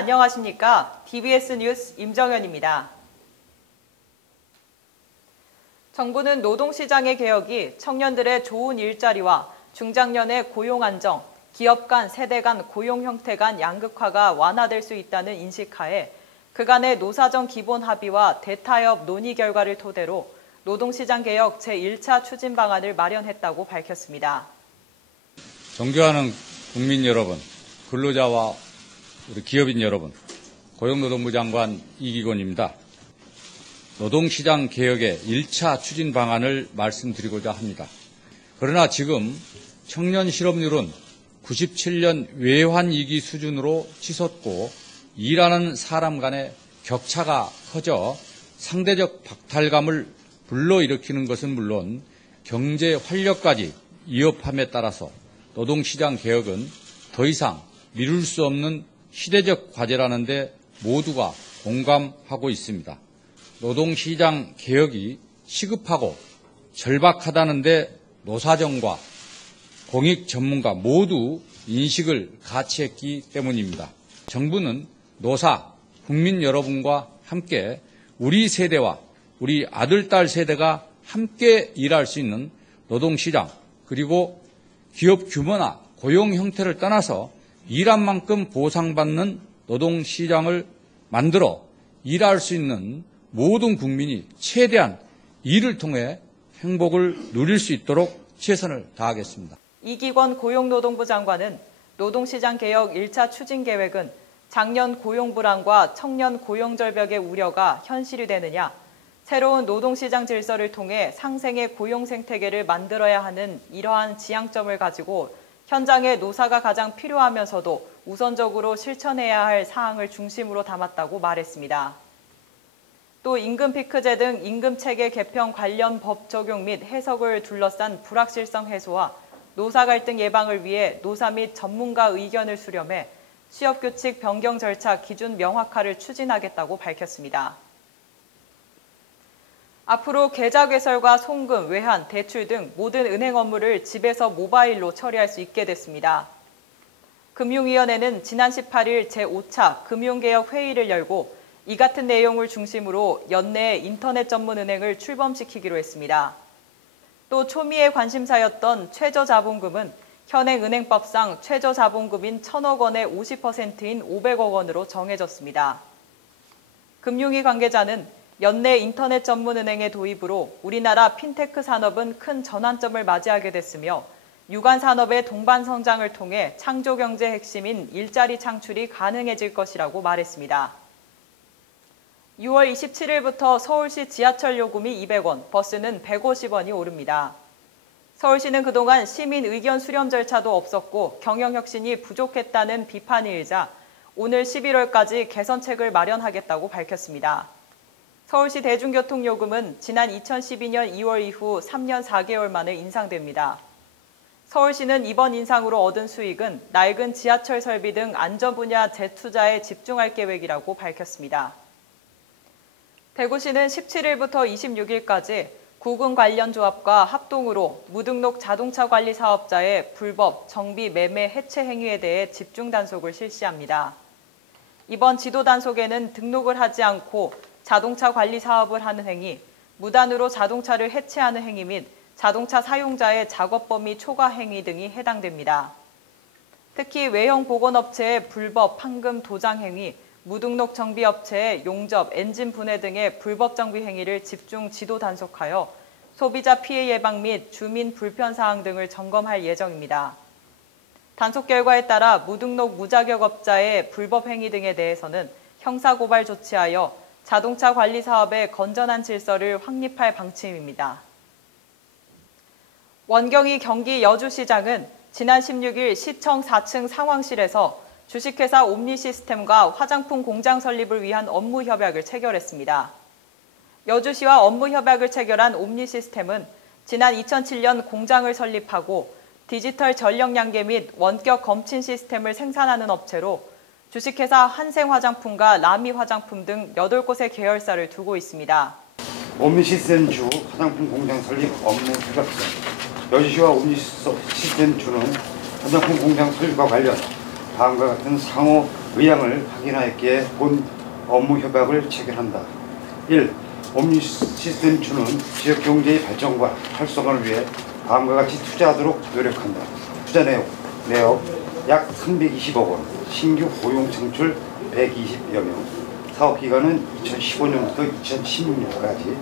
안녕하십니까? TBS 뉴스 임정현입니다. 정부는 노동시장의 개혁이 청년들의 좋은 일자리와 중장년의 고용 안정, 기업 간, 세대 간 고용 형태 간 양극화가 완화될 수 있다는 인식하에 그간의 노사정 기본 합의와 대타협 논의 결과를 토대로 노동시장 개혁 제1차 추진 방안을 마련했다고 밝혔습니다. 존경하는 국민 여러분, 근로자와 우리 기업인 여러분, 고용노동부 장관 이기곤입니다. 노동시장 개혁의 1차 추진 방안을 말씀드리고자 합니다. 그러나 지금 청년 실업률은 97년 외환위기 수준으로 치솟고 일하는 사람 간의 격차가 커져 상대적 박탈감을 불러일으키는 것은 물론 경제 활력까지 위협함에 따라서 노동시장 개혁은 더 이상 미룰 수 없는 시대적 과제라는 데 모두가 공감하고 있습니다. 노동시장 개혁이 시급하고 절박하다는 데 노사정과 공익 전문가 모두 인식을 같이 했기 때문입니다. 정부는 노사, 국민 여러분과 함께 우리 세대와 우리 아들, 딸 세대가 함께 일할 수 있는 노동시장 그리고 기업 규모나 고용 형태를 떠나서 일한 만큼 보상받는 노동시장을 만들어 일할 수 있는 모든 국민이 최대한 일을 통해 행복을 누릴 수 있도록 최선을 다하겠습니다. 이기권 고용노동부 장관은 노동시장 개혁 1차 추진 계획은 작년 고용 불안과 청년 고용 절벽의 우려가 현실이 되느냐, 새로운 노동시장 질서를 통해 상생의 고용 생태계를 만들어야 하는 이러한 지향점을 가지고 현장의 노사가 가장 필요하면서도 우선적으로 실천해야 할 사항을 중심으로 담았다고 말했습니다. 또 임금 피크제 등 임금체계 개편 관련 법 적용 및 해석을 둘러싼 불확실성 해소와 노사 갈등 예방을 위해 노사 및 전문가 의견을 수렴해 취업규칙 변경 절차 기준 명확화를 추진하겠다고 밝혔습니다. 앞으로 계좌 개설과 송금, 외환, 대출 등 모든 은행 업무를 집에서 모바일로 처리할 수 있게 됐습니다. 금융위원회는 지난 18일 제5차 금융개혁 회의를 열고 이 같은 내용을 중심으로 연내에 인터넷 전문 은행을 출범시키기로 했습니다. 또 초미의 관심사였던 최저자본금은 현행 은행법상 최저자본금인 1,000억 원의 50%인 500억 원으로 정해졌습니다. 금융위 관계자는 연내 인터넷 전문 은행의 도입으로 우리나라 핀테크 산업은 큰 전환점을 맞이하게 됐으며 유관 산업의 동반 성장을 통해 창조 경제 핵심인 일자리 창출이 가능해질 것이라고 말했습니다. 6월 27일부터 서울시 지하철 요금이 200원, 버스는 150원이 오릅니다. 서울시는 그동안 시민 의견 수렴 절차도 없었고 경영혁신이 부족했다는 비판이 일자 오늘 11월까지 개선책을 마련하겠다고 밝혔습니다. 서울시 대중교통요금은 지난 2012년 2월 이후 3년 4개월 만에 인상됩니다. 서울시는 이번 인상으로 얻은 수익은 낡은 지하철 설비 등 안전 분야 재투자에 집중할 계획이라고 밝혔습니다. 대구시는 17일부터 26일까지 구군 관련 조합과 합동으로 무등록 자동차 관리 사업자의 불법 정비 매매 해체 행위에 대해 집중 단속을 실시합니다. 이번 지도 단속에는 등록을 하지 않고 자동차 관리 사업을 하는 행위, 무단으로 자동차를 해체하는 행위 및 자동차 사용자의 작업 범위 초과 행위 등이 해당됩니다. 특히 외형 보건업체의 불법 판금 도장 행위, 무등록 정비업체의 용접, 엔진 분해 등의 불법 정비 행위를 집중 지도 단속하여 소비자 피해 예방 및 주민 불편 사항 등을 점검할 예정입니다. 단속 결과에 따라 무등록 무자격업자의 불법 행위 등에 대해서는 형사고발 조치하여 자동차 관리 사업의 건전한 질서를 확립할 방침입니다. 원경희 경기 여주시장은 지난 16일 시청 4층 상황실에서 주식회사 옴니시스템과 화장품 공장 설립을 위한 업무 협약을 체결했습니다. 여주시와 업무 협약을 체결한 옴니시스템은 지난 2007년 공장을 설립하고 디지털 전력 양계 및 원격 검침 시스템을 생산하는 업체로 주식회사 한생화장품과 라미 화장품 등 8곳의 계열사를 두고 있습니다. 옴니시스템 주 화장품 공장 설립 업무 협약서. 여주시와 옴니시스템 주는 화장품 공장 설립과 관련 다음과 같은 상호 의향을 확인하였기에 본 업무 협약을 체결한다. 1. 옴니 시스템 주는 지역 경제의 발전과 활성화를 위해 다음과 같이 투자하도록 노력한다. 투자 내역 약 320억 원, 신규 고용 창출 120여 명, 사업 기간은 2015년부터 2016년까지.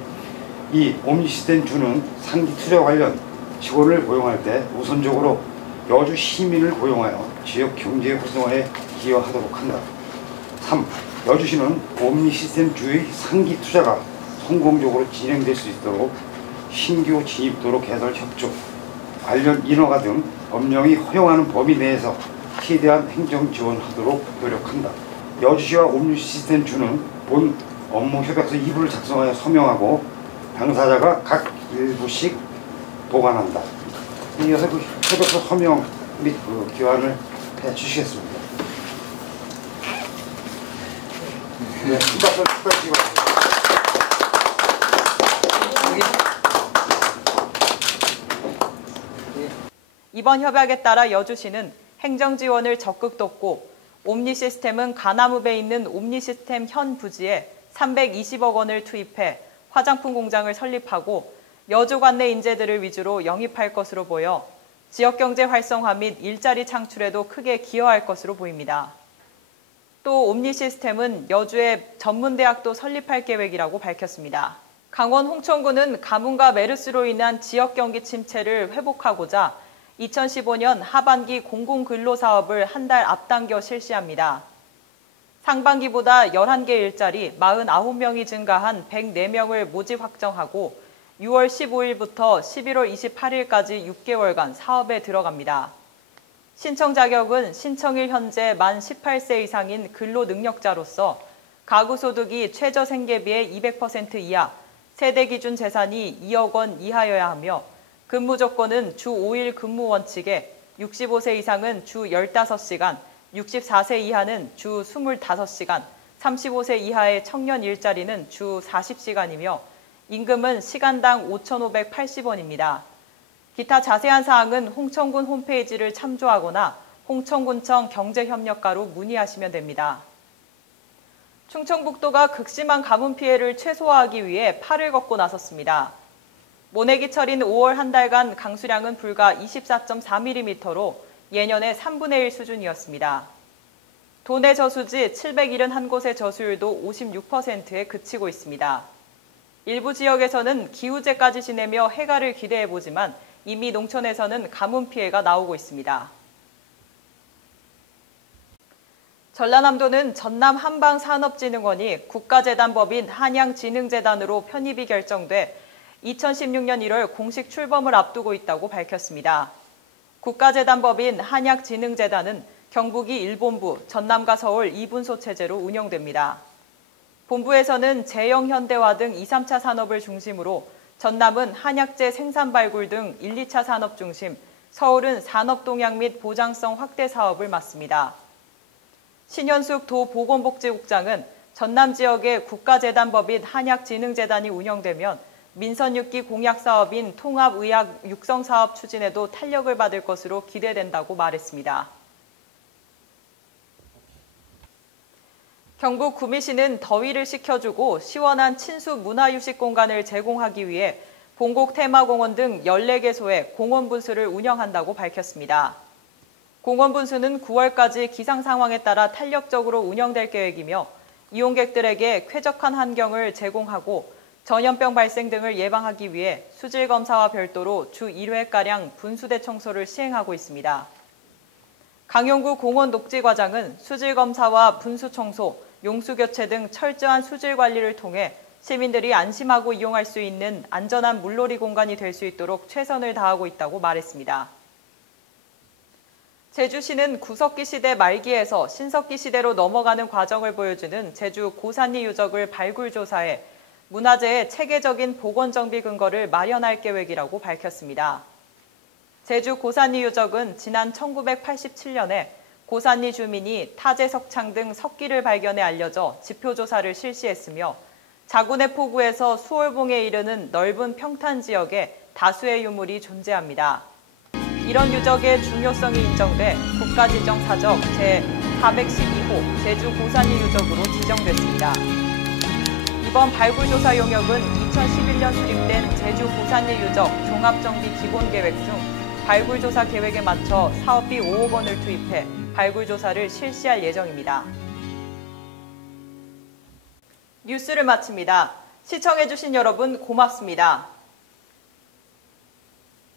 2. 옴니 시스템 주는 상기 투자 관련 직원을 고용할 때 우선적으로 여주 시민을 고용하여 지역 경제 활성화에 기여하도록 한다. 3. 여주시는 옴니 시스템 주의 상기 투자가 성공적으로 진행될 수 있도록 신규 진입도로 개설 협조, 관련 인허가 등 법령이 허용하는 범위 내에서 최대한 행정 지원하도록 노력한다. 여주시와 옴니 시스템 주는 본 업무 협약서 2부를 작성하여 서명하고 당사자가 각 일부씩 보관한다. 이어서 그 협약서 서명 및 그 교환을 해 주시겠습니다. 네, 축하드립니다. 이번 협약에 따라 여주시는 행정 지원을 적극 돕고 옴니 시스템은 가나무배에 있는 옴니 시스템 현 부지에 320억 원을 투입해 화장품 공장을 설립하고 여주 관내 인재들을 위주로 영입할 것으로 보여 지역경제 활성화 및 일자리 창출에도 크게 기여할 것으로 보입니다. 또 옴니 시스템은 여주에 전문대학도 설립할 계획이라고 밝혔습니다. 강원 홍천군은 가뭄과 메르스로 인한 지역 경기 침체를 회복하고자 2015년 하반기 공공근로사업을 한 달 앞당겨 실시합니다. 상반기보다 11개 일자리 49명이 증가한 104명을 모집 확정하고 6월 15일부터 11월 28일까지 6개월간 사업에 들어갑니다. 신청 자격은 신청일 현재 만 18세 이상인 근로능력자로서 가구소득이 최저생계비의 200% 이하, 세대 기준 재산이 2억 원 이하여야 하며 근무 조건은 주 5일 근무 원칙에 65세 이상은 주 15시간, 64세 이하는 주 25시간, 35세 이하의 청년 일자리는 주 40시간이며 임금은 시간당 5,580원입니다. 기타 자세한 사항은 홍천군 홈페이지를 참조하거나 홍천군청 경제협력과로 문의하시면 됩니다. 충청북도가 극심한 가뭄 피해를 최소화하기 위해 팔을 걷고 나섰습니다. 모내기철인 5월 한 달간 강수량은 불과 24.4mm로 예년의 3분의 1 수준이었습니다. 도내 저수지 771곳의 저수율도 56%에 그치고 있습니다. 일부 지역에서는 기우제까지 지내며 해갈을 기대해보지만 이미 농촌에서는 가뭄 피해가 나오고 있습니다. 전라남도는 전남 한방산업진흥원이 국가재단법인 한양진흥재단으로 편입이 결정돼 2016년 1월 공식 출범을 앞두고 있다고 밝혔습니다. 국가재단법인 한양진흥재단은 경북이 1본부, 전남과 서울 2분소 체제로 운영됩니다. 본부에서는 제형 현대화 등 2, 3차 산업을 중심으로 전남은 한약재 생산 발굴 등 1, 2차 산업 중심, 서울은 산업 동향 및 보장성 확대 사업을 맡습니다. 신현숙 도보건복지국장은 전남 지역의 국가재단법인 한약진흥재단이 운영되면 민선 6기 공약 사업인 통합의학 육성 사업 추진에도 탄력을 받을 것으로 기대된다고 말했습니다. 경북 구미시는 더위를 식혀주고 시원한 친수 문화유식 공간을 제공하기 위해 본곡 테마공원 등 14개소의 공원분수를 운영한다고 밝혔습니다. 공원분수는 9월까지 기상 상황에 따라 탄력적으로 운영될 계획이며 이용객들에게 쾌적한 환경을 제공하고 전염병 발생 등을 예방하기 위해 수질검사와 별도로 주 1회가량 분수대 청소를 시행하고 있습니다. 강용구 공원 녹지과장은 수질검사와 분수청소, 용수교체 등 철저한 수질 관리를 통해 시민들이 안심하고 이용할 수 있는 안전한 물놀이 공간이 될 수 있도록 최선을 다하고 있다고 말했습니다. 제주시는 구석기 시대 말기에서 신석기 시대로 넘어가는 과정을 보여주는 제주 고산리 유적을 발굴조사해 문화재의 체계적인 복원정비 근거를 마련할 계획이라고 밝혔습니다. 제주 고산리 유적은 지난 1987년에 고산리 주민이 타제 석창 등 석기를 발견해 알려져 지표조사를 실시했으며 자군의 포구에서 수월봉에 이르는 넓은 평탄 지역에 다수의 유물이 존재합니다. 이런 유적의 중요성이 인정돼 국가지정 사적 412호 제주 고산리 유적으로 지정됐습니다. 이번 발굴조사 용역은 2011년 수립된 제주 고산리 유적 종합정비 기본계획 중 발굴조사 계획에 맞춰 사업비 5억 원을 투입해 발굴조사를 실시할 예정입니다. 뉴스를 마칩니다. 시청해주신 여러분 고맙습니다.